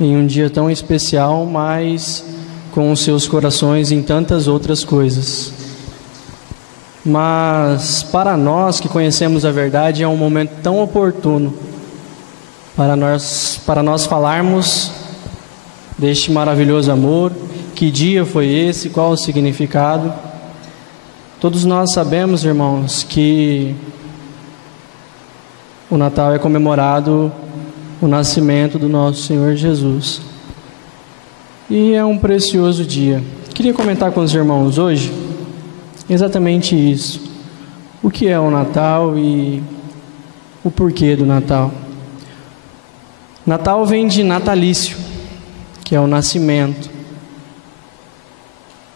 em um dia tão especial, mas com os seus corações em tantas outras coisas. Mas para nós que conhecemos a verdade, é um momento tão oportuno para nós falarmos deste maravilhoso amor. Que dia foi esse? Qual o significado? Todos nós sabemos, irmãos, que o Natal é comemorado o nascimento do nosso Senhor Jesus. E é um precioso dia. Queria comentar com os irmãos hoje exatamente isso. O que é o Natal e o porquê do Natal. Natal vem de natalício, que é o nascimento.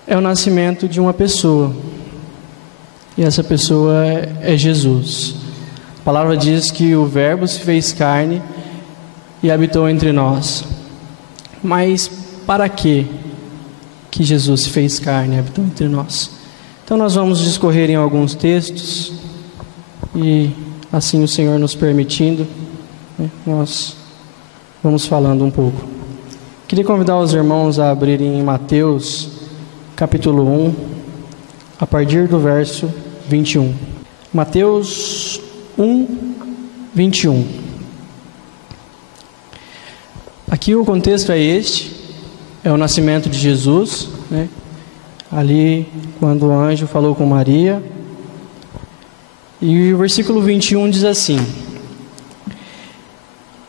É o nascimento de uma pessoa. E essa pessoa é Jesus. A palavra diz que o Verbo se fez carne e habitou entre nós. Mas para quê que Jesus se fez carne e habitou entre nós? Então nós vamos discorrer em alguns textos e assim o Senhor nos permitindo, nós vamos falando um pouco. Queria convidar os irmãos a abrirem em Mateus capítulo 1, a partir do verso 21. Mateus 1, 21. Aqui o contexto é este, é o nascimento de Jesus, né? Ali quando o anjo falou com Maria. E o versículo 21 diz assim: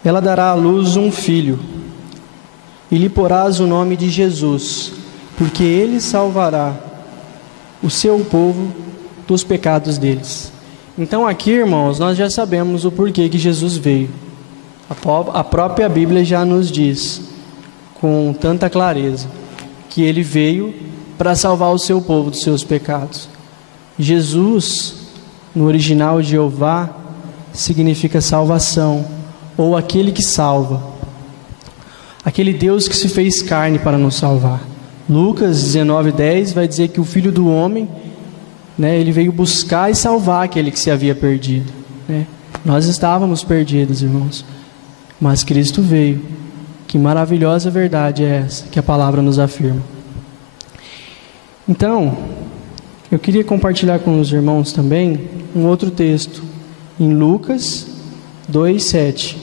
ela dará à luz um filho, e lhe porás o nome de Jesus, porque ele salvará o seu povo dos pecados deles. Então aqui, irmãos, nós já sabemos o porquê que Jesus veio. A própria Bíblia já nos diz, com tanta clareza, que ele veio para salvar o seu povo dos seus pecados. Jesus, no original Jeová, significa salvação, ou aquele que salva. Aquele Deus que se fez carne para nos salvar. Lucas 19:10 vai dizer que o Filho do Homem, ele veio buscar e salvar aquele que se havia perdido. Nós estávamos perdidos, irmãos, mas Cristo veio. Que maravilhosa verdade é essa que a palavra nos afirma. Então, eu queria compartilhar com os irmãos também um outro texto, em Lucas 2:7.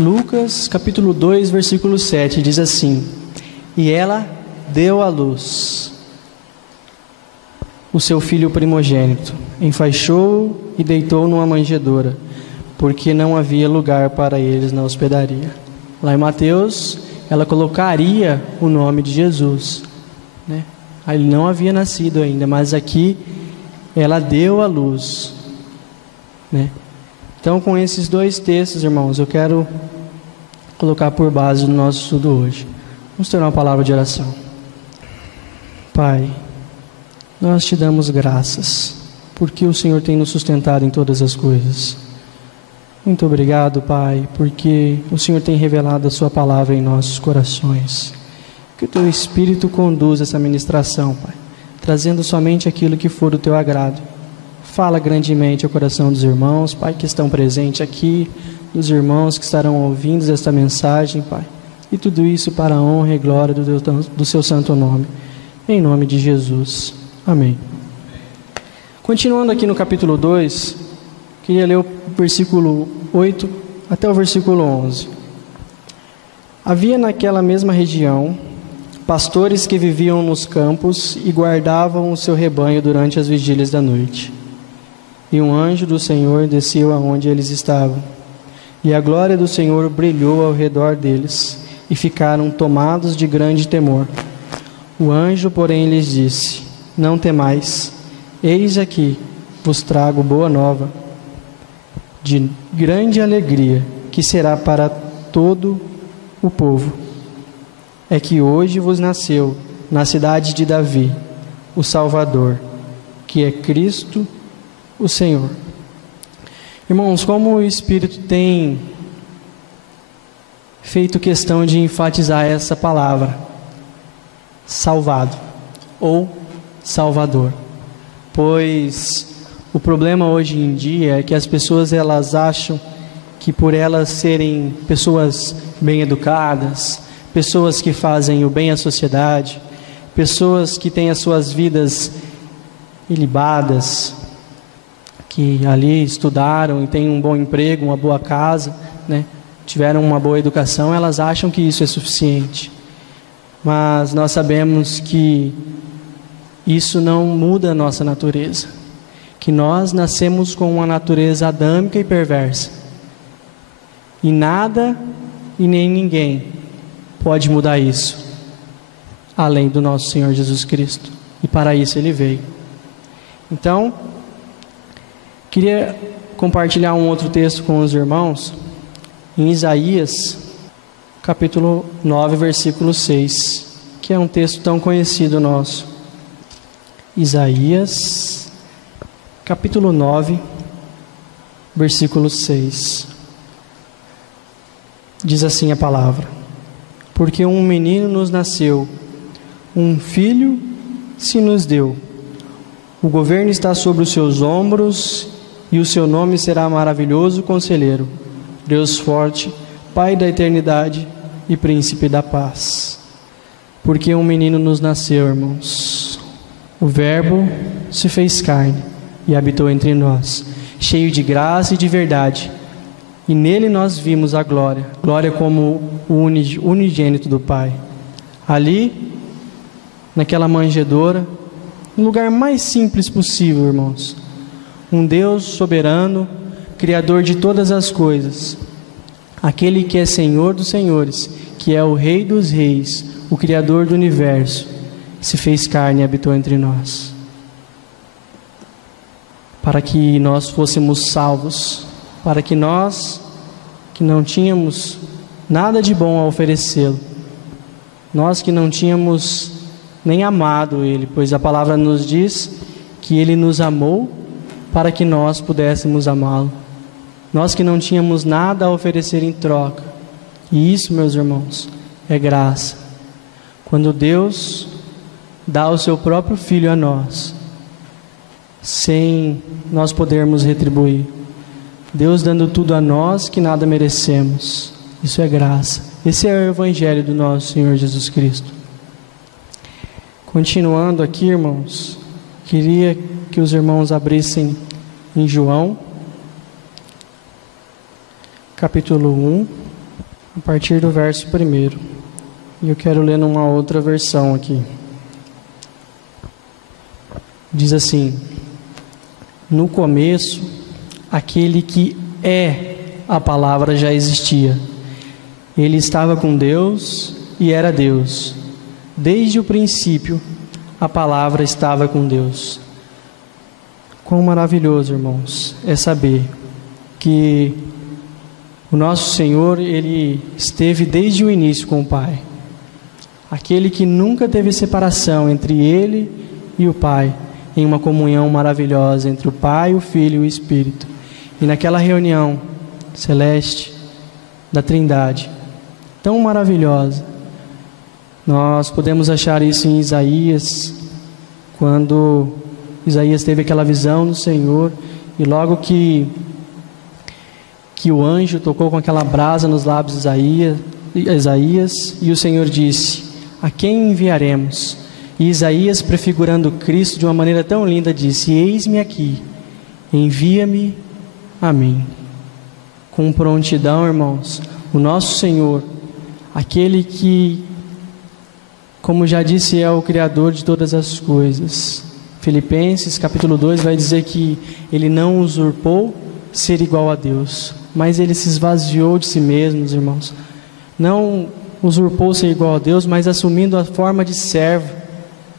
Lucas capítulo 2, versículo 7, diz assim: e ela deu à luz o seu filho primogênito, enfaixou-o e deitou numa manjedoura, porque não havia lugar para eles na hospedaria. Lá em Mateus, ela colocaria o nome de Jesus, Ele não havia nascido ainda, mas aqui ela deu à luz, Então, com esses dois textos, irmãos, eu quero colocar por base no nosso estudo hoje. Vamos ter uma palavra de oração. Pai, nós te damos graças, porque o Senhor tem nos sustentado em todas as coisas. Muito obrigado, Pai, porque o Senhor tem revelado a sua palavra em nossos corações. Que o teu Espírito conduza essa ministração, Pai, trazendo somente aquilo que for do teu agrado. Fala grandemente ao coração dos irmãos, Pai, que estão presentes aqui, dos irmãos que estarão ouvindo esta mensagem, Pai. E tudo isso para a honra e glória do seu santo nome. Em nome de Jesus. Amém. Continuando aqui no capítulo 2, queria ler o versículo 8 até o versículo 11. Havia naquela mesma região pastores que viviam nos campos e guardavam o seu rebanho durante as vigílias da noite. E um anjo do Senhor desceu aonde eles estavam, e a glória do Senhor brilhou ao redor deles, e ficaram tomados de grande temor. O anjo, porém, lhes disse: não temais, eis aqui vos trago boa nova, de grande alegria, que será para todo o povo. É que hoje vos nasceu, na cidade de Davi, o Salvador, que é Cristo o Senhor. Irmãos, como o Espírito tem feito questão de enfatizar essa palavra, salvado, ou Salvador. Pois o problema hoje em dia é que as pessoas elas acham que por elas serem pessoas bem educadas, pessoas que fazem o bem à sociedade, pessoas que têm as suas vidas ilibadas, que ali estudaram e têm um bom emprego, uma boa casa, né? Tiveram uma boa educação, elas acham que isso é suficiente. Mas nós sabemos que isso não muda a nossa natureza, que nós nascemos com uma natureza adâmica e perversa. E nada e nem ninguém pode mudar isso, além do nosso Senhor Jesus Cristo. E para isso Ele veio. Então, queria compartilhar um outro texto com os irmãos, em Isaías, capítulo 9, versículo 6, que é um texto tão conhecido nosso. Isaías, capítulo 9, versículo 6. Diz assim a palavra: porque um menino nos nasceu, um filho se nos deu. O governo está sobre os seus ombros, e o seu nome será Maravilhoso Conselheiro, Deus Forte, Pai da Eternidade e Príncipe da Paz. Porque um menino nos nasceu, irmãos. O Verbo se fez carne e habitou entre nós, cheio de graça e de verdade. E nele nós vimos a glória, glória como o unigênito do Pai. Ali, naquela manjedoura, no lugar mais simples possível, irmãos, um Deus soberano, Criador de todas as coisas, aquele que é Senhor dos senhores, que é o Rei dos reis, o Criador do universo, se fez carne e habitou entre nós, para que nós fôssemos salvos, para que nós, que não tínhamos nada de bom a oferecê-lo, nós que não tínhamos nem amado Ele, pois a palavra nos diz que Ele nos amou para que nós pudéssemos amá-lo. Nós que não tínhamos nada a oferecer em troca. E isso, meus irmãos, é graça. Quando Deus dá o seu próprio Filho a nós, sem nós podermos retribuir. Deus dando tudo a nós que nada merecemos. Isso é graça. Esse é o Evangelho do nosso Senhor Jesus Cristo. Continuando aqui, irmãos, queria que os irmãos abrissem em João, capítulo 1, a partir do verso 1. E eu quero ler numa outra versão aqui. Diz assim: no começo, aquele que é a palavra já existia. Ele estava com Deus e era Deus. Desde o princípio, a palavra estava com Deus. Quão maravilhoso, irmãos, é saber que o nosso Senhor, Ele esteve desde o início com o Pai. Aquele que nunca teve separação entre Ele e o Pai, em uma comunhão maravilhosa entre o Pai, o Filho e o Espírito. E naquela reunião celeste da Trindade, tão maravilhosa, nós podemos achar isso em Isaías, quando Isaías teve aquela visão do Senhor, e logo que o anjo tocou com aquela brasa nos lábios de Isaías, e o Senhor disse: a quem enviaremos? E Isaías, prefigurando Cristo de uma maneira tão linda, disse: eis-me aqui, envia-me a mim. Com prontidão, irmãos, o nosso Senhor, aquele que, como já disse, é o Criador de todas as coisas. Filipenses capítulo 2 vai dizer que Ele não usurpou ser igual a Deus, mas Ele se esvaziou de si mesmo, irmãos. Não usurpou ser igual a Deus, mas assumindo a forma de servo,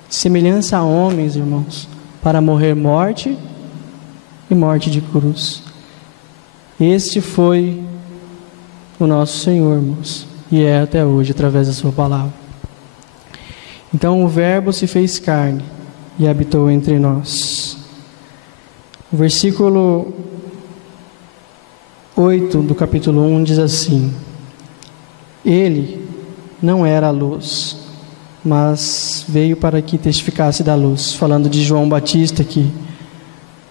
de semelhança a homens, irmãos, para morrer morte e morte de cruz. Este foi o nosso Senhor, irmãos, e é até hoje através da sua palavra. Então o Verbo se fez carne e habitou entre nós. O versículo 8 do capítulo 1 diz assim: Ele não era a luz, mas veio para que testificasse da luz. Falando de João Batista aqui.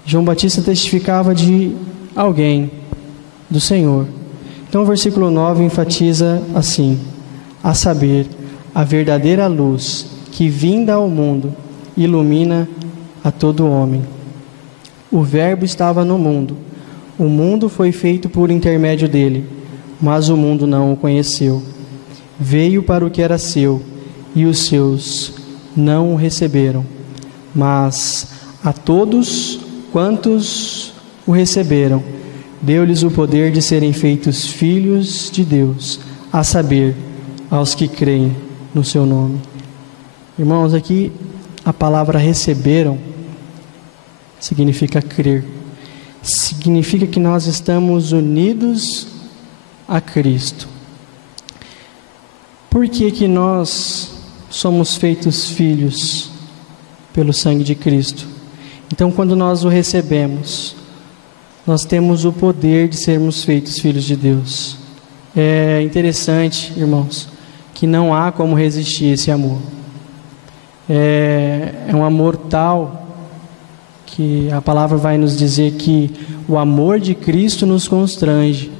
João Batista testificava de alguém, do Senhor, Então o versículo 9 enfatiza assim: a saber, a verdadeira luz que vinda ao mundo ilumina a todo homem. O Verbo estava no mundo. O mundo foi feito por intermédio dele, mas o mundo não o conheceu. Veio para o que era seu, e os seus não o receberam. Mas a todos quantos o receberam, deu-lhes o poder de serem feitos filhos de Deus, a saber, aos que creem no seu nome. Irmãos, aqui a palavra receberam significa crer. Significa que nós estamos unidos a Cristo. Por que que nós somos feitos filhos pelo sangue de Cristo? Então, quando nós o recebemos, nós temos o poder de sermos feitos filhos de Deus. É interessante, irmãos, que não há como resistir a esse amor. É um amor tal que a palavra vai nos dizer que o amor de Cristo nos constrange,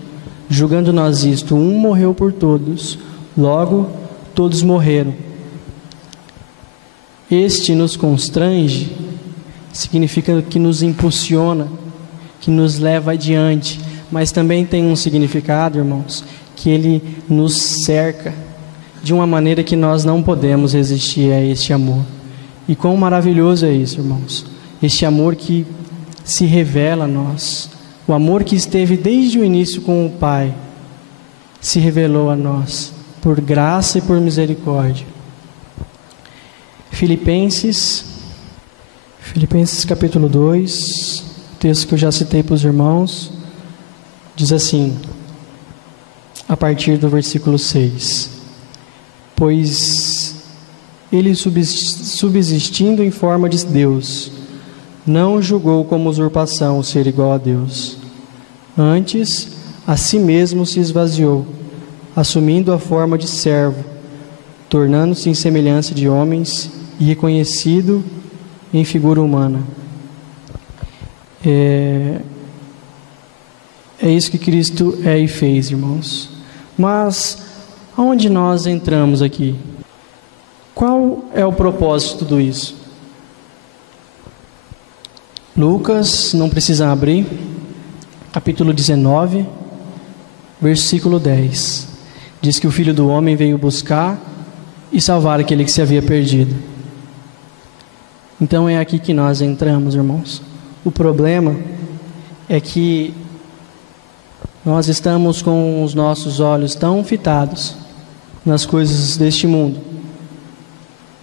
julgando nós isto: um morreu por todos, logo todos morreram. Este nos constrange significa que nos impulsiona, que nos leva adiante, mas também tem um significado, irmãos, que ele nos cerca de uma maneira que nós não podemos resistir a este amor. E quão maravilhoso é isso, irmãos, este amor que se revela a nós, o amor que esteve desde o início com o Pai, se revelou a nós, por graça e por misericórdia. Filipenses capítulo 2, texto que eu já citei para os irmãos, diz assim, a partir do versículo 6: pois ele, subsistindo em forma de Deus, não julgou como usurpação o ser igual a Deus. Antes, a si mesmo se esvaziou, assumindo a forma de servo, tornando-se em semelhança de homens e reconhecido em figura humana. É isso que Cristo é e fez, irmãos. Mas aonde nós entramos aqui? Qual é o propósito de tudo isso? Lucas, não precisa abrir, capítulo 19, versículo 10. Diz que o Filho do Homem veio buscar e salvar aquele que se havia perdido. Então é aqui que nós entramos, irmãos. O problema é que nós estamos com os nossos olhos tão fitados nas coisas deste mundo.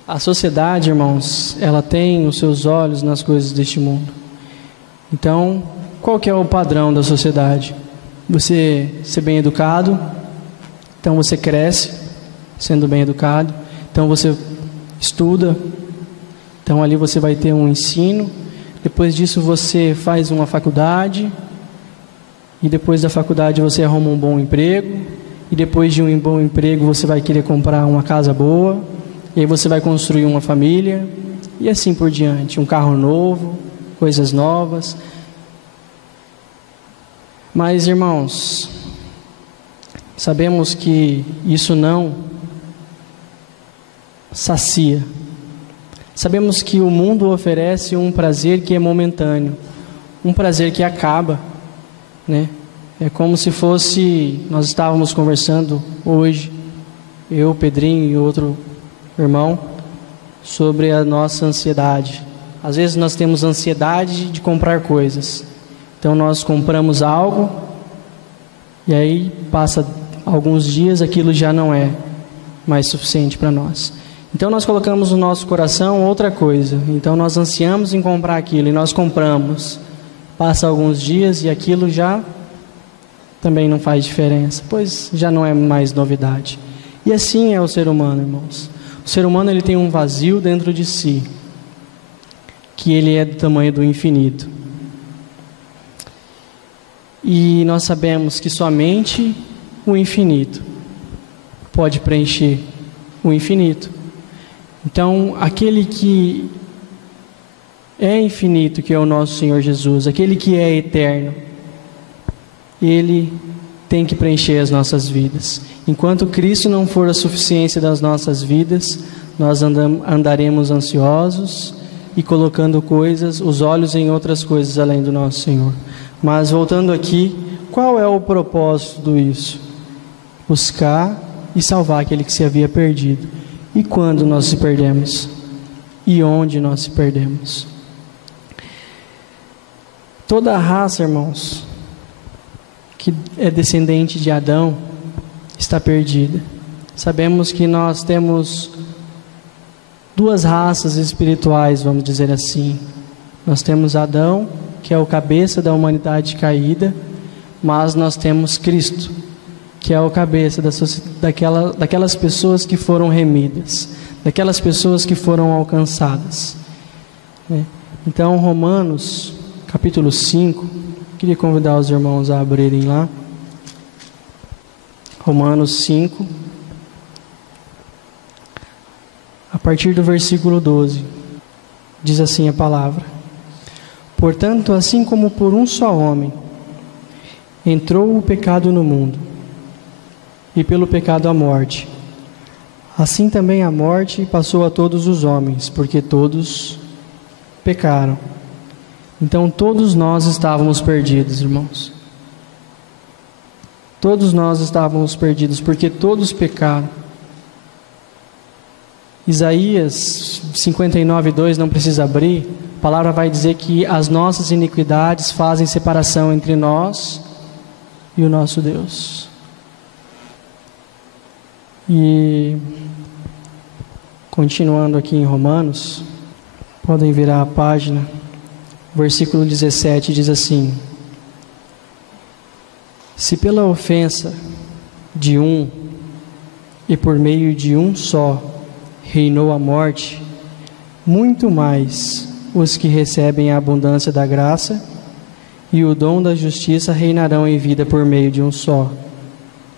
A sociedade, irmãos, ela tem os seus olhos nas coisas deste mundo. Então, qual que é o padrão da sociedade? Você ser bem educado, então você cresce sendo bem educado, então você estuda, então ali você vai ter um ensino, depois disso você faz uma faculdade, e depois da faculdade você arruma um bom emprego, e depois de um bom emprego você vai querer comprar uma casa boa, e aí você vai construir uma família, e assim por diante, um carro novo, coisas novas. Mas, irmãos, sabemos que isso não sacia. Sabemos que o mundo oferece um prazer que é momentâneo, um prazer que acaba, né? É como se fosse, nós estávamos conversando hoje, eu, Pedrinho e outro irmão, sobre a nossa ansiedade. Às vezes nós temos ansiedade de comprar coisas. Então nós compramos algo e aí passa alguns dias, aquilo já não é mais suficiente para nós. Então nós colocamos no nosso coração outra coisa. Então nós ansiamos em comprar aquilo e nós compramos. Passa alguns dias e aquilo já também não faz diferença, pois já não é mais novidade. E assim é o ser humano, irmãos. O ser humano, ele tem um vazio dentro de si, que ele é do tamanho do infinito. E nós sabemos que somente o infinito pode preencher o infinito. Então, aquele que é infinito, que é o nosso Senhor Jesus, aquele que é eterno, Ele tem que preencher as nossas vidas. Enquanto Cristo não for a suficiência das nossas vidas, nós andaremos ansiosos e colocando os olhos em outras coisas além do nosso Senhor. Mas voltando aqui, qual é o propósito disso? Buscar e salvar aquele que se havia perdido. E quando nós se perdemos? E onde nós se perdemos? Toda a raça, irmãos, que é descendente de Adão, está perdida. Sabemos que nós temos duas raças espirituais, vamos dizer assim. Nós temos Adão, que é o cabeça da humanidade caída, mas nós temos Cristo, que é o cabeça daquelas pessoas que foram remidas, daquelas pessoas que foram alcançadas. Então, Romanos, capítulo 5, queria convidar os irmãos a abrirem lá. Romanos 5, a partir do versículo 12, diz assim a palavra: Portanto, assim como por um só homem entrou o pecado no mundo, e pelo pecado a morte, assim também a morte passou a todos os homens, porque todos pecaram. Então todos nós estávamos perdidos, irmãos. Todos nós estávamos perdidos, porque todos pecaram. Isaías 59:2, não precisa abrir. A palavra vai dizer que as nossas iniquidades fazem separação entre nós e o nosso Deus. E continuando aqui em Romanos, podem virar a página. Versículo 17 diz assim: Se pela ofensa de um e por meio de um só reinou a morte, muito mais os que recebem a abundância da graça e o dom da justiça reinarão em vida por meio de um só,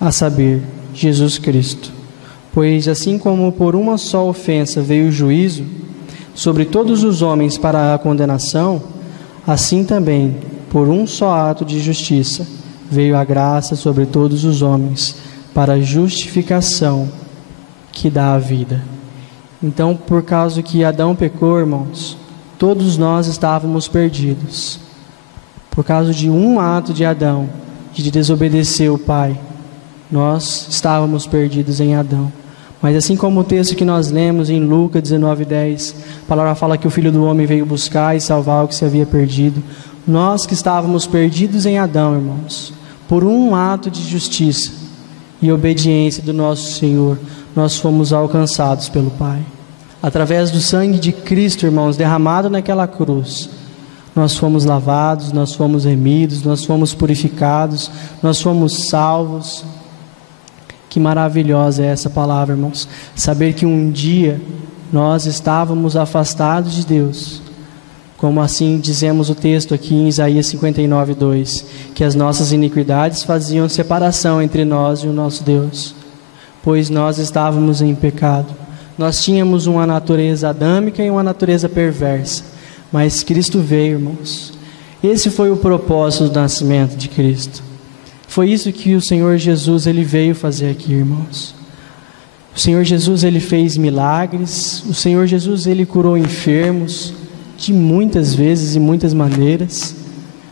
a saber, Jesus Cristo. Pois assim como por uma só ofensa veio o juízo sobre todos os homens para a condenação, assim também, por um só ato de justiça, veio a graça sobre todos os homens, para a justificação que dá a vida. Então, por causa que Adão pecou, irmãos, todos nós estávamos perdidos. Por causa de um ato de Adão, de desobedecer o Pai, nós estávamos perdidos em Adão. Mas assim como o texto que nós lemos em Lucas 19:10, a palavra fala que o Filho do Homem veio buscar e salvar o que se havia perdido. Nós que estávamos perdidos em Adão, irmãos, por um ato de justiça e obediência do nosso Senhor, nós fomos alcançados pelo Pai. Através do sangue de Cristo, irmãos, derramado naquela cruz, nós fomos lavados, nós fomos remidos, nós fomos purificados, nós fomos salvos. Que maravilhosa é essa palavra, irmãos. Saber que um dia nós estávamos afastados de Deus. Como assim dizemos o texto aqui em Isaías 59:2, que as nossas iniquidades faziam separação entre nós e o nosso Deus, pois nós estávamos em pecado. Nós tínhamos uma natureza adâmica e uma natureza perversa, mas Cristo veio, irmãos. Esse foi o propósito do nascimento de Cristo. Foi isso que o Senhor Jesus ele veio fazer aqui, irmãos. O Senhor Jesus ele fez milagres. O Senhor Jesus ele curou enfermos de muitas vezes e muitas maneiras.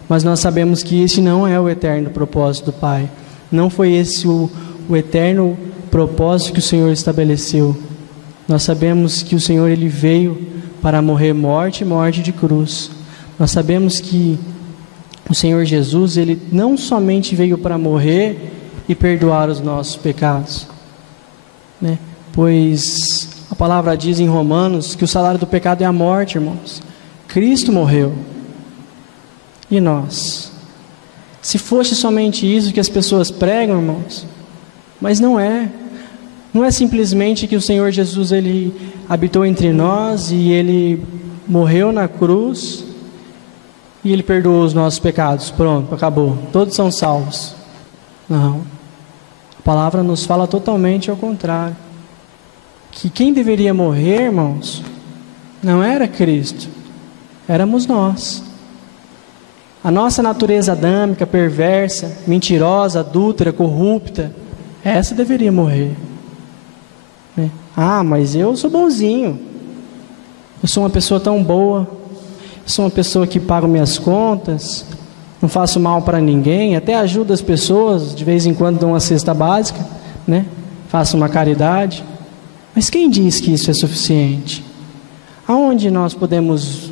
Mas nós sabemos que esse não é o eterno propósito do Pai. Não foi esse o eterno propósito que o Senhor estabeleceu. Nós sabemos que o Senhor ele veio para morrer morte de cruz. Nós sabemos que o Senhor Jesus, ele não somente veio para morrer e perdoar os nossos pecados, né? Pois a palavra diz em Romanos que o salário do pecado é a morte, irmãos. Cristo morreu. E nós? Se fosse somente isso que as pessoas pregam, irmãos, mas não é. Não é simplesmente que o Senhor Jesus, ele habitou entre nós e ele morreu na cruz e ele perdoou os nossos pecados. Pronto, acabou. Todos são salvos. Não. A palavra nos fala totalmente ao contrário. Que quem deveria morrer, irmãos, não era Cristo. Éramos nós. A nossa natureza adâmica, perversa, mentirosa, adúltera, corrupta, essa deveria morrer. Ah, mas eu sou bonzinho. Eu sou uma pessoa tão boa. Eu sou uma pessoa que paga minhas contas. Não faço mal para ninguém. Até ajudo as pessoas. De vez em quando dou uma cesta básica, né? Faço uma caridade. Mas quem diz que isso é suficiente? Aonde nós podemos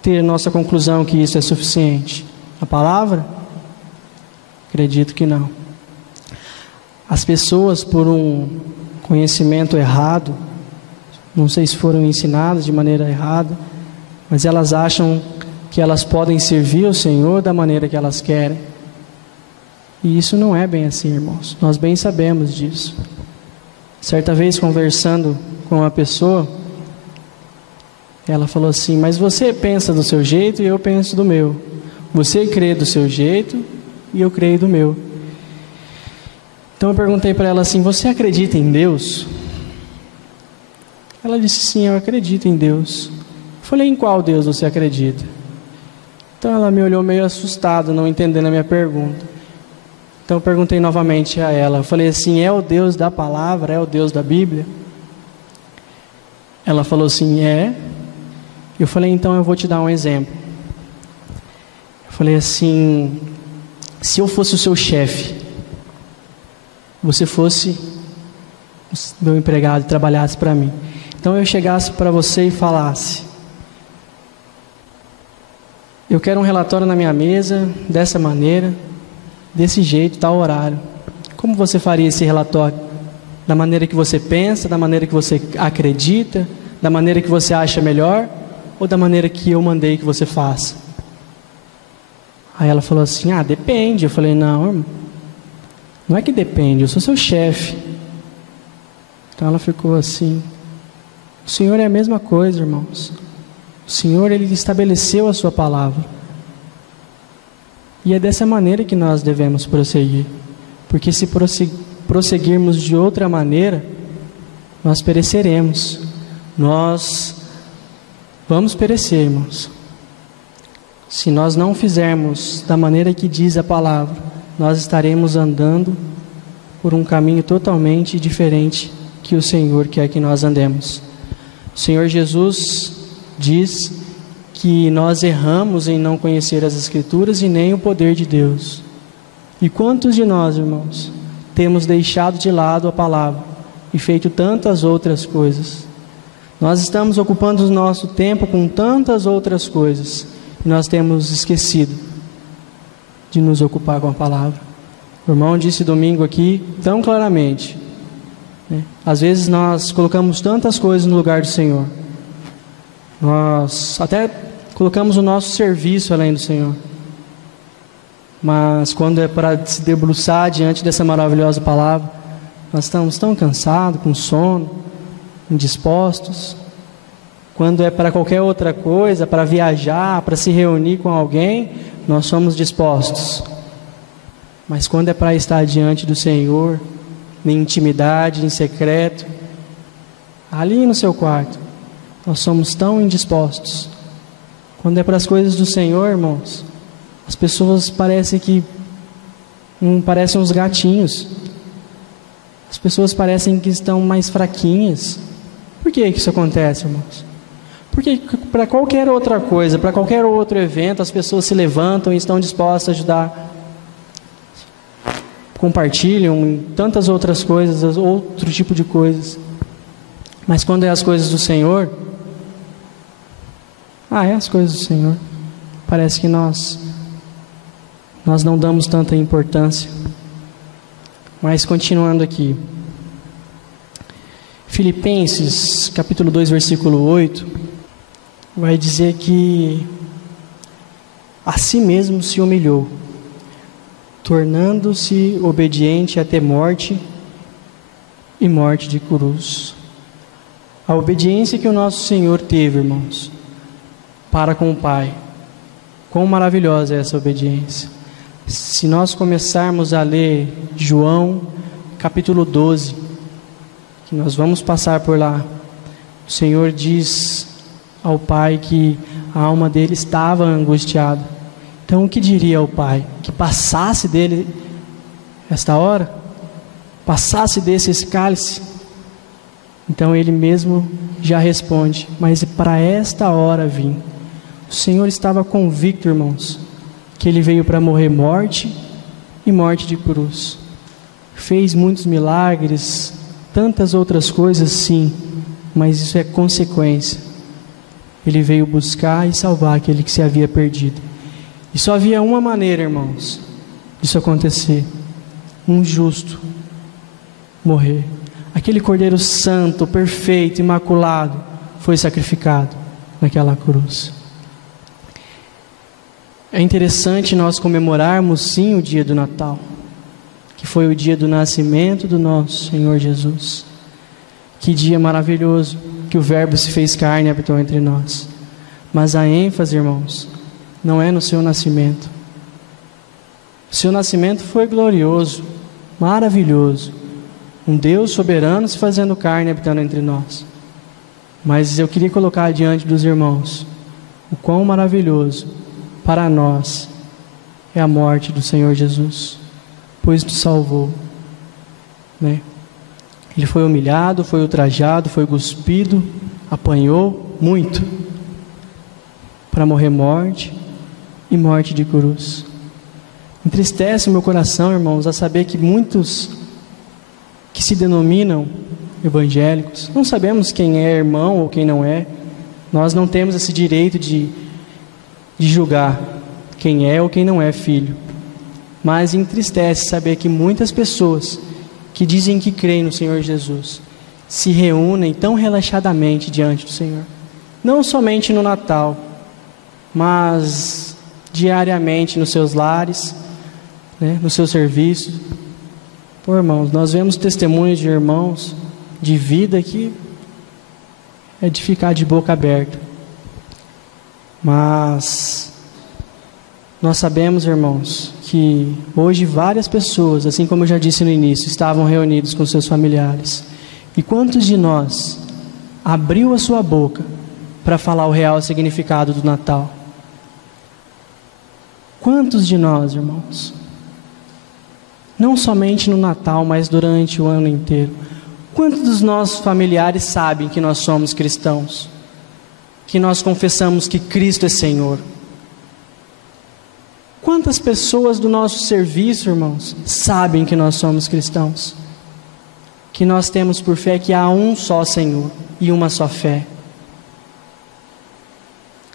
ter nossa conclusão que isso é suficiente? A palavra? Acredito que não. As pessoas, por um conhecimento errado, não sei se foram ensinadas de maneira errada, mas elas acham que elas podem servir ao Senhor da maneira que elas querem. E isso não é bem assim, irmãos. Nós bem sabemos disso. Certa vez, conversando com uma pessoa, ela falou assim: mas você pensa do seu jeito e eu penso do meu. Você crê do seu jeito e eu creio do meu. Então eu perguntei para ela assim: você acredita em Deus? Ela disse: sim, eu acredito em Deus. Eu falei: em qual Deus você acredita? Então ela me olhou meio assustada, não entendendo a minha pergunta. Então eu perguntei novamente a ela. Eu falei assim: é o Deus da palavra? É o Deus da Bíblia? Ela falou assim: é. Eu falei: então eu vou te dar um exemplo. Eu falei assim: se eu fosse o seu chefe, você fosse meu empregado e trabalhasse para mim, então eu chegasse para você e falasse: eu quero um relatório na minha mesa, dessa maneira, desse jeito, tal horário. Como você faria esse relatório? Da maneira que você pensa, da maneira que você acredita, da maneira que você acha melhor, ou da maneira que eu mandei que você faça? Aí ela falou assim: ah, depende. Eu falei: não, irmão, não é que depende, eu sou seu chefe. Então ela ficou assim. O Senhor é a mesma coisa, irmãos. O Senhor, Ele estabeleceu a sua palavra. E é dessa maneira que nós devemos prosseguir. Porque se prosseguirmos de outra maneira, nós pereceremos. Nós vamos perecer, irmãos. Se nós não fizermos da maneira que diz a palavra, nós estaremos andando por um caminho totalmente diferente que o Senhor quer que nós andemos. O Senhor Jesus diz que nós erramos em não conhecer as Escrituras e nem o poder de Deus. E quantos de nós, irmãos, temos deixado de lado a palavra e feito tantas outras coisas? Nós estamos ocupando o nosso tempo com tantas outras coisas e nós temos esquecido de nos ocupar com a palavra. O irmão disse domingo aqui tão claramente, né? Às vezes nós colocamos tantas coisas no lugar do Senhor. Nós até colocamos o nosso serviço além do Senhor. Mas quando é para se debruçar diante dessa maravilhosa palavra, nós estamos tão cansados, com sono, indispostos. Quando é para qualquer outra coisa, para viajar, para se reunir com alguém, nós somos dispostos. Mas quando é para estar diante do Senhor, em intimidade, em secreto, ali no seu quarto, nós somos tão indispostos. Quando é para as coisas do Senhor, irmãos, as pessoas parecem uns gatinhos. As pessoas parecem que estão mais fraquinhas. Por que isso acontece, irmãos? Porque para qualquer outra coisa, para qualquer outro evento, as pessoas se levantam e estão dispostas a ajudar. Compartilham tantas outras coisas, outro tipo de coisas. Mas quando é as coisas do Senhor, é as coisas do Senhor, parece que nós não damos tanta importância. Mas continuando aqui, Filipenses capítulo 2 versículo 8 vai dizer que a si mesmo se humilhou, tornando-se obediente até morte e morte de cruz. A obediência que o nosso Senhor teve, irmãos, para com o Pai, quão maravilhosa é essa obediência. Se nós começarmos a ler João capítulo 12, que nós vamos passar por lá, o Senhor diz ao Pai que a alma dele estava angustiada. Então o que diria o Pai? Que passasse dele esta hora? Passasse desse esse cálice? Então ele mesmo já responde: mas para esta hora vim. O Senhor estava convicto, irmãos, que ele veio para morrer morte e morte de cruz. Fez muitos milagres, tantas outras coisas, sim, mas isso é consequência. Ele veio buscar e salvar aquele que se havia perdido. E só havia uma maneira, irmãos, disso acontecer: um justo morrer. Aquele Cordeiro Santo, perfeito, imaculado, foi sacrificado naquela cruz. É interessante nós comemorarmos sim o dia do Natal, que foi o dia do nascimento do nosso Senhor Jesus. Que dia maravilhoso, que o Verbo se fez carne e habitou entre nós. Mas a ênfase, irmãos, não é no seu nascimento. O seu nascimento foi glorioso, maravilhoso. Um Deus soberano se fazendo carne e habitando entre nós. Mas eu queria colocar diante dos irmãos o quão maravilhoso para nós é a morte do Senhor Jesus, pois nos salvou, né? Ele foi humilhado, foi ultrajado, foi cuspido, apanhou muito para morrer morte e morte de cruz. Entristece o meu coração, irmãos, a saber que muitos que se denominam evangélicos, não sabemos quem é irmão ou quem não é. Nós não temos esse direito de julgar quem é ou quem não é filho. Mas entristece saber que muitas pessoas que dizem que creem no Senhor Jesus se reúnem tão relaxadamente diante do Senhor, não somente no Natal, mas diariamente nos seus lares, né, no seu serviço. Pô, irmãos, nós vemos testemunhos de irmãos de vida que é de ficar de boca aberta. Mas nós sabemos, irmãos, que hoje várias pessoas, assim como eu já disse no início, estavam reunidos com seus familiares. E quantos de nós abriu a sua boca para falar o real significado do Natal? Quantos de nós, irmãos? Não somente no Natal, mas durante o ano inteiro. Quantos dos nossos familiares sabem que nós somos cristãos? Que nós confessamos que Cristo é Senhor? Quantas pessoas do nosso serviço, irmãos, sabem que nós somos cristãos? Que nós temos por fé que há um só Senhor e uma só fé.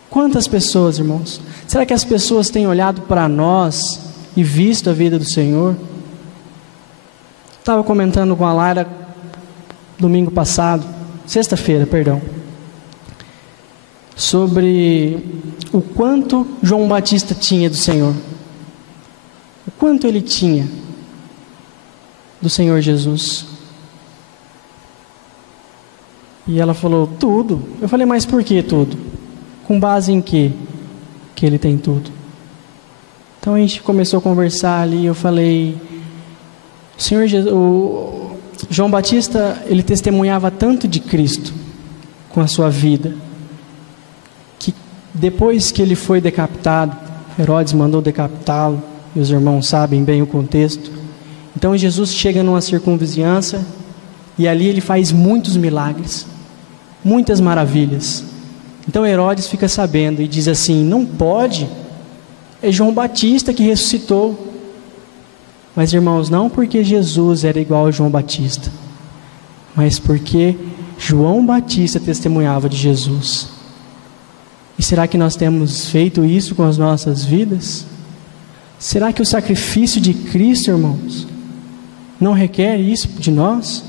Quantas pessoas, irmãos? Será que as pessoas têm olhado para nós e visto a vida do Senhor? Estava comentando com a Lara domingo passado, sexta-feira, perdão, sobre o quanto João Batista tinha do Senhor, o quanto ele tinha do Senhor Jesus. E ela falou, tudo. Eu falei, mas por que tudo? Com base em quê que ele tem tudo? Então a gente começou a conversar ali. Eu falei, o João Batista, ele testemunhava tanto de Cristo com a sua vida, que depois que ele foi decapitado, Herodes mandou decapitá-lo, e os irmãos sabem bem o contexto. Então Jesus chega numa circunvizinhança e ali ele faz muitos milagres, muitas maravilhas. Então Herodes fica sabendo e diz assim, não pode, é João Batista que ressuscitou. Mas, irmãos, não porque Jesus era igual a João Batista, mas porque João Batista testemunhava de Jesus. E será que nós temos feito isso com as nossas vidas? Será que o sacrifício de Cristo, irmãos, não requer isso de nós?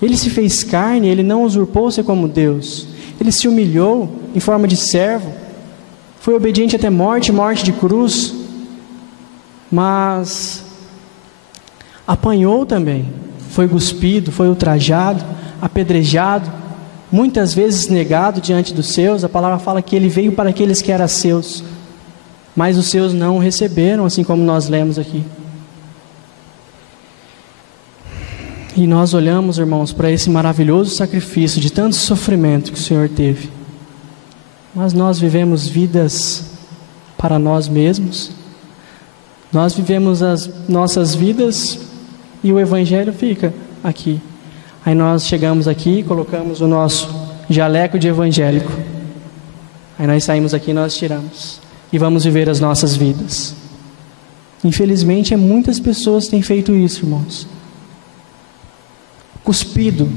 Ele se fez carne, ele não usurpou-se como Deus. Ele se humilhou em forma de servo, foi obediente até morte, morte de cruz, mas apanhou também, foi cuspido, foi ultrajado, apedrejado, muitas vezes negado diante dos seus. A palavra fala que ele veio para aqueles que eram seus, mas os seus não o receberam, assim como nós lemos aqui. E nós olhamos, irmãos, para esse maravilhoso sacrifício de tanto sofrimento que o Senhor teve. mas nós vivemos vidas para nós mesmos. Nós vivemos as nossas vidas e o Evangelho fica aqui. Aí nós chegamos aqui, colocamos o nosso jaleco de evangélico. Aí nós saímos aqui e nós tiramos. E vamos viver as nossas vidas. Infelizmente, muitas pessoas têm feito isso, irmãos. Cuspido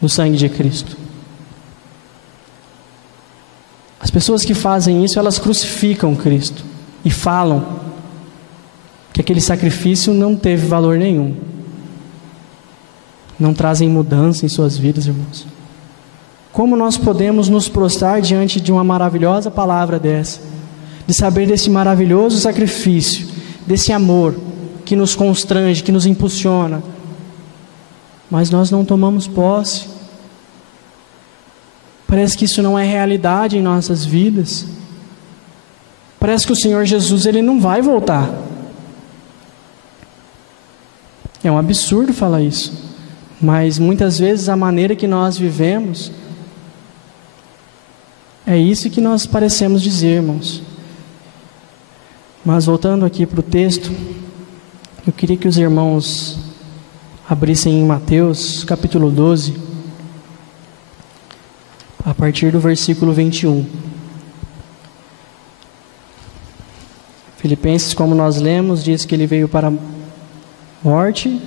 no sangue de Cristo. As pessoas que fazem isso, elas crucificam Cristo e falam que aquele sacrifício não teve valor nenhum. Não trazem mudança em suas vidas, irmãos. Como nós podemos nos prostrar diante de uma maravilhosa palavra dessa? De saber desse maravilhoso sacrifício, desse amor que nos constrange, que nos impulsiona. Mas nós não tomamos posse. Parece que isso não é realidade em nossas vidas. Parece que o Senhor Jesus, Ele não vai voltar. É um absurdo falar isso. Mas muitas vezes a maneira que nós vivemos é isso que nós parecemos dizer, irmãos. Mas voltando aqui para o texto, eu queria que os irmãos abrissem em Mateus capítulo 12, a partir do versículo 21. Filipenses, como nós lemos, diz que ele veio para morte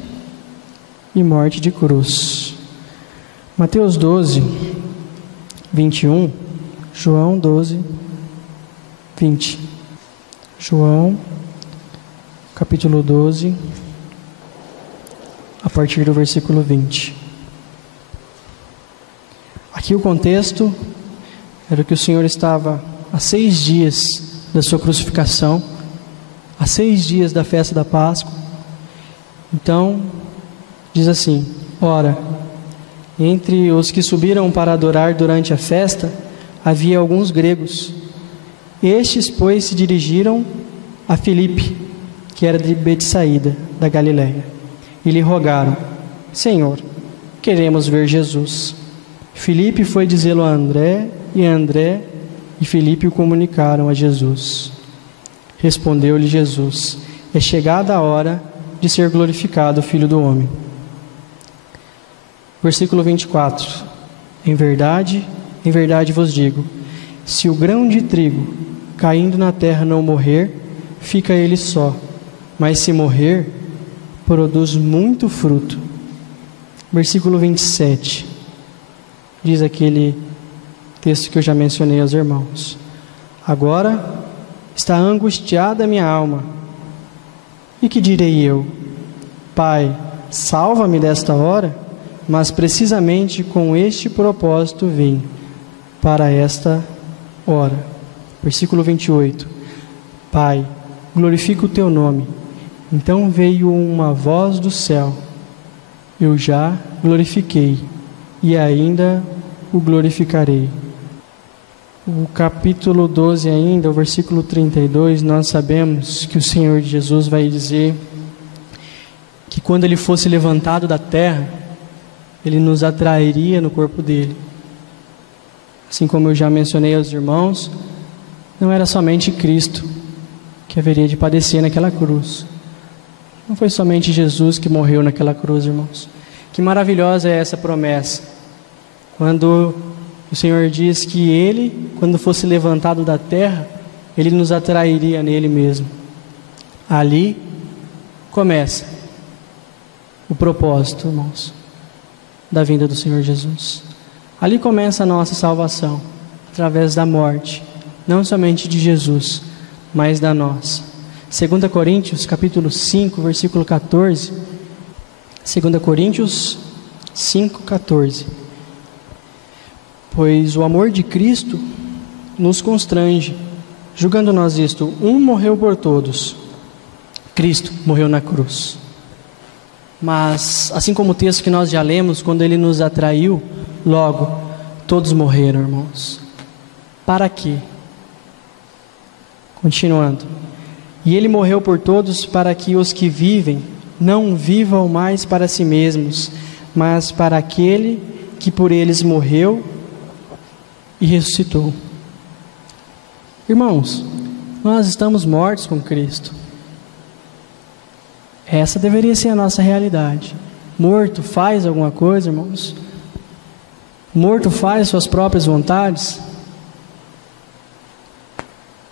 e morte de cruz. Mateus 12, 21, João 12, 20. João, capítulo 12, a partir do versículo 20. Aqui o contexto era que o Senhor estava há 6 dias da sua crucificação, há 6 dias da festa da Páscoa. Então, diz assim: ora, entre os que subiram para adorar durante a festa, havia alguns gregos. Estes, pois, se dirigiram a Filipe, que era de Betsaída, da Galiléia, e lhe rogaram: Senhor, queremos ver Jesus. Filipe foi dizê-lo a André e Filipe o comunicaram a Jesus. Respondeu-lhe Jesus: é chegada a hora de ser glorificado o Filho do Homem. Versículo 24. Em verdade vos digo, se o grão de trigo caindo na terra não morrer, fica ele só, mas se morrer, produz muito fruto. Versículo 27. Diz aquele texto que eu já mencionei aos irmãos: agora está angustiada a minha alma. E que direi eu? Pai, salva-me desta hora, mas precisamente com este propósito vim para esta hora. Versículo 28. Pai, glorifica o teu nome. Então veio uma voz do céu: eu já glorifiquei e ainda o glorificarei. O capítulo 12 ainda, o versículo 32, nós sabemos que o Senhor Jesus vai dizer que quando Ele fosse levantado da terra, Ele nos atrairia no corpo dEle. Assim como eu já mencionei aos irmãos, não era somente Cristo que haveria de padecer naquela cruz. Não foi somente Jesus que morreu naquela cruz, irmãos. Que maravilhosa é essa promessa, quando o Senhor diz que Ele, quando fosse levantado da terra, Ele nos atrairia nele mesmo. Ali começa o propósito, irmãos, da vinda do Senhor Jesus. Ali começa a nossa salvação, através da morte, não somente de Jesus, mas da nossa. 2 Coríntios, capítulo 5, versículo 14. 2 Coríntios 5, 14. Pois o amor de Cristo nos constrange, julgando nós isto: um morreu por todos, Cristo morreu na cruz. Mas, assim como o texto que nós já lemos, quando Ele nos atraiu, logo, todos morreram, irmãos. Para quê? Continuando. E Ele morreu por todos para que os que vivem não vivam mais para si mesmos, mas para aquele que por eles morreu e ressuscitou. Irmãos, nós estamos mortos com Cristo. Essa deveria ser a nossa realidade. Morto faz alguma coisa, irmãos? Morto faz suas próprias vontades?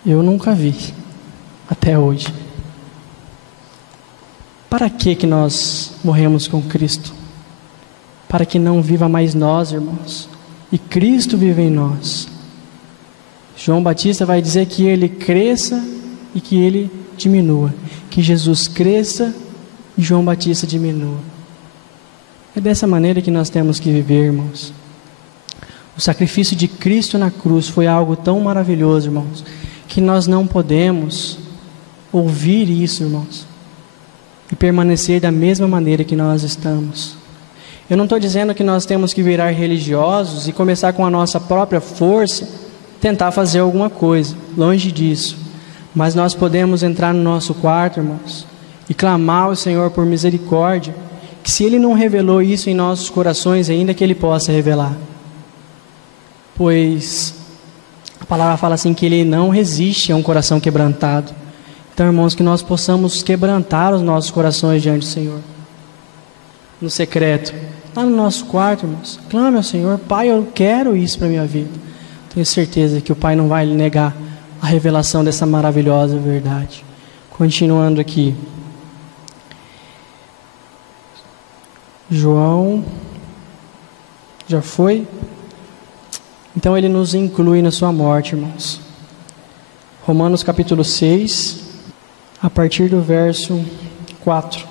Eu nunca vi, até hoje. Para que nós morremos com Cristo? Para que não viva mais nós, irmãos, e Cristo vive em nós. João Batista vai dizer que ele cresça e que ele diminua, que Jesus cresça e João Batista diminua. É dessa maneira que nós temos que viver, irmãos. O sacrifício de Cristo na cruz foi algo tão maravilhoso, irmãos, que nós não podemos ouvir isso, irmãos, e permanecer da mesma maneira que nós estamos. Eu não estou dizendo que nós temos que virar religiosos e começar com a nossa própria força, tentar fazer alguma coisa, longe disso. Mas nós podemos entrar no nosso quarto, irmãos, e clamar ao Senhor por misericórdia, que se Ele não revelou isso em nossos corações ainda, que Ele possa revelar. Pois a palavra fala assim que Ele não resiste a um coração quebrantado. Então, irmãos, que nós possamos quebrantar os nossos corações diante do Senhor. No secreto, lá no nosso quarto, irmãos, clame ao Senhor: Pai, eu quero isso para a minha vida. Tenho certeza que o Pai não vai lhe negar a revelação dessa maravilhosa verdade. Continuando aqui. João, já foi? Então ele nos inclui na sua morte, irmãos. Romanos capítulo 6, a partir do verso 4.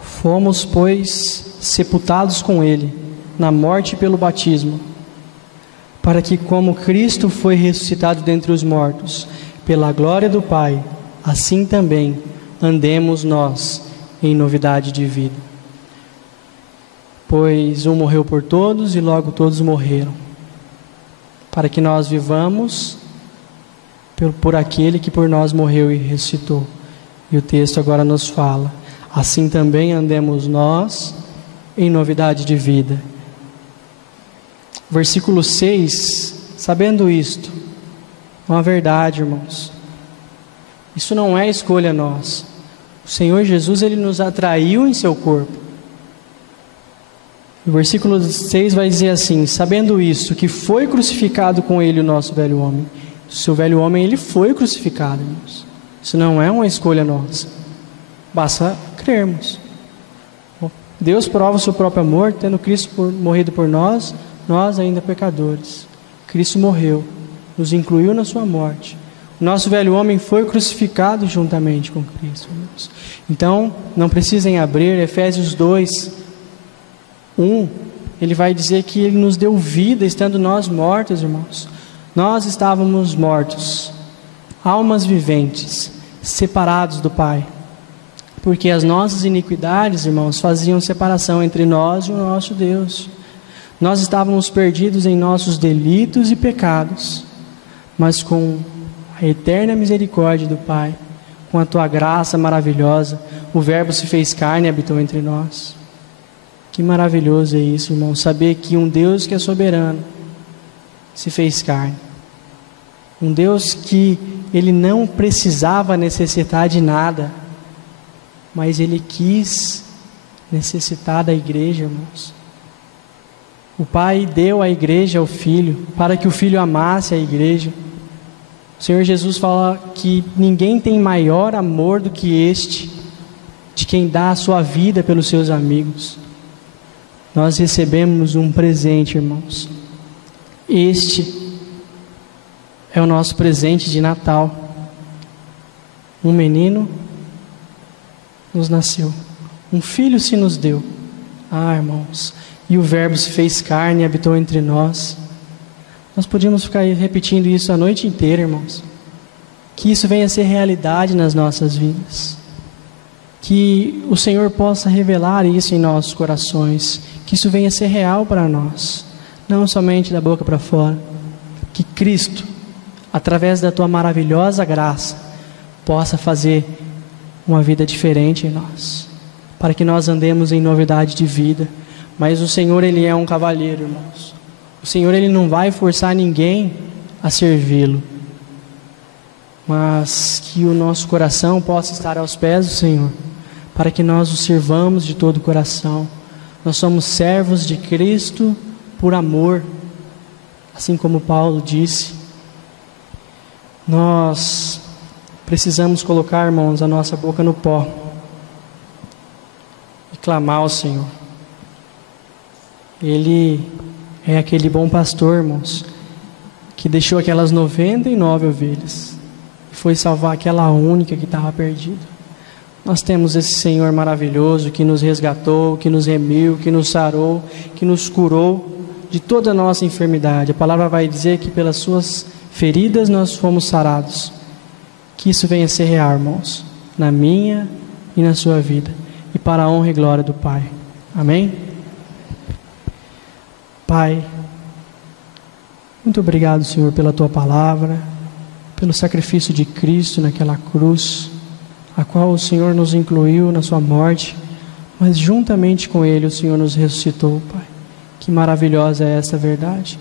Fomos, pois, sepultados com ele, na morte pelo batismo, para que, como Cristo foi ressuscitado dentre os mortos, pela glória do Pai, assim também andemos nós em novidade de vida. Pois um morreu por todos e logo todos morreram, para que nós vivamos por aquele que por nós morreu e ressuscitou. E o texto agora nos fala: assim também andemos nós em novidade de vida. Versículo 6, sabendo isto, é uma verdade, irmãos, isso não é escolha nossa. O Senhor Jesus, Ele nos atraiu em seu corpo. O versículo 6 vai dizer assim: sabendo isso, que foi crucificado com Ele o nosso velho homem. O seu velho homem, ele foi crucificado, irmãos. Isso não é uma escolha nossa, basta crermos. Deus prova o seu próprio amor, tendo Cristo morrido por nós, nós ainda pecadores. Cristo morreu, nos incluiu na sua morte. O nosso velho homem foi crucificado juntamente com Cristo, irmãos. Então, não precisem abrir, Efésios 2, 1, ele vai dizer que Ele nos deu vida, estando nós mortos, irmãos. Nós estávamos mortos, almas viventes, separados do Pai, porque as nossas iniquidades, irmãos, faziam separação entre nós e o nosso Deus. Nós estávamos perdidos em nossos delitos e pecados, mas com a eterna misericórdia do Pai, com a Tua graça maravilhosa, o Verbo se fez carne e habitou entre nós. Que maravilhoso é isso, irmão, saber que um Deus que é soberano se fez carne. Um Deus que Ele não precisava necessitar de nada, mas Ele quis necessitar da igreja, irmãos. O Pai deu a igreja ao Filho, para que o Filho amasse a igreja. O Senhor Jesus fala que ninguém tem maior amor do que este, de quem dá a sua vida pelos seus amigos. Nós recebemos um presente, irmãos. Este é o nosso presente de Natal. Um menino nos nasceu, um filho se nos deu. Ah, irmãos, e o Verbo se fez carne e habitou entre nós. Nós podíamos ficar repetindo isso a noite inteira, irmãos. Que isso venha a ser realidade nas nossas vidas. Que o Senhor possa revelar isso em nossos corações. Que isso venha a ser real para nós, não somente da boca para fora. Que Cristo, através da Tua maravilhosa graça, possa fazer uma vida diferente em nós, para que nós andemos em novidade de vida. Mas o Senhor, Ele é um cavalheiro, irmãos. O Senhor, Ele não vai forçar ninguém a servi-lo. mas que o nosso coração possa estar aos pés do Senhor, para que nós o sirvamos de todo o coração. Nós somos servos de Cristo por amor, assim como Paulo disse. Nós precisamos colocar, irmãos, a nossa boca no pó e clamar ao Senhor. Ele é aquele bom pastor, irmãos, que deixou aquelas 99 ovelhas e foi salvar aquela única que estava perdida. Nós temos esse Senhor maravilhoso que nos resgatou, que nos remiu, que nos sarou, que nos curou de toda a nossa enfermidade. A palavra vai dizer que pelas suas feridas nós fomos sarados. Que isso venha a ser real, irmãos, na minha e na sua vida, e para a honra e glória do Pai. Amém? Pai, muito obrigado, Senhor, pela Tua palavra, pelo sacrifício de Cristo naquela cruz, a qual o Senhor nos incluiu na Sua morte, mas juntamente com Ele o Senhor nos ressuscitou, Pai. Que maravilhosa é essa verdade.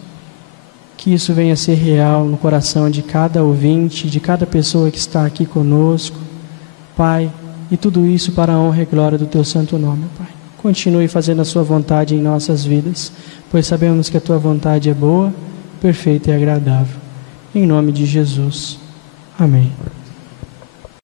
Que isso venha a ser real no coração de cada ouvinte, de cada pessoa que está aqui conosco, Pai, e tudo isso para a honra e glória do Teu santo nome, Pai. Continue fazendo a Sua vontade em nossas vidas, pois sabemos que a Tua vontade é boa, perfeita e agradável. Em nome de Jesus. Amém.